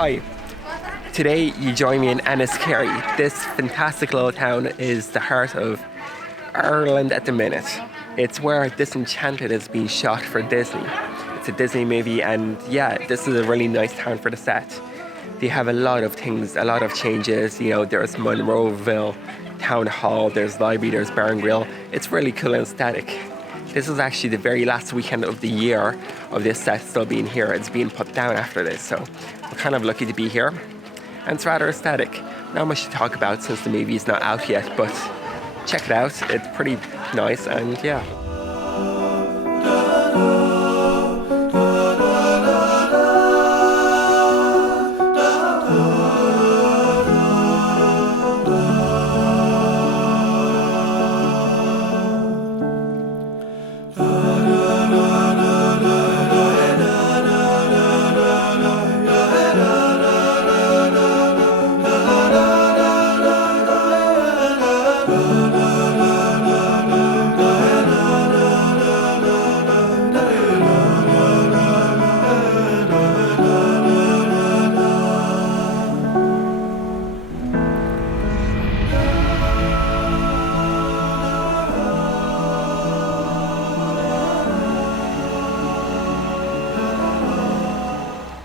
Hi. Today you join me in Enniskerry. This fantastic little town is the heart of Ireland at the minute. It's where Disenchanted is being shot for Disney. It's a Disney movie, and yeah, this is a really nice town for the set. They have a lot of things, a lot of changes. You know, there's Monroeville Town Hall, there's library, there's Bar and Grill. It's really cool and aesthetic. This is actually the very last weekend of the year of this set still being here. It's being put down after this, so we're kind of lucky to be here. And it's rather aesthetic. Not much to talk about since the movie is not out yet, but check it out. It's pretty nice, and yeah.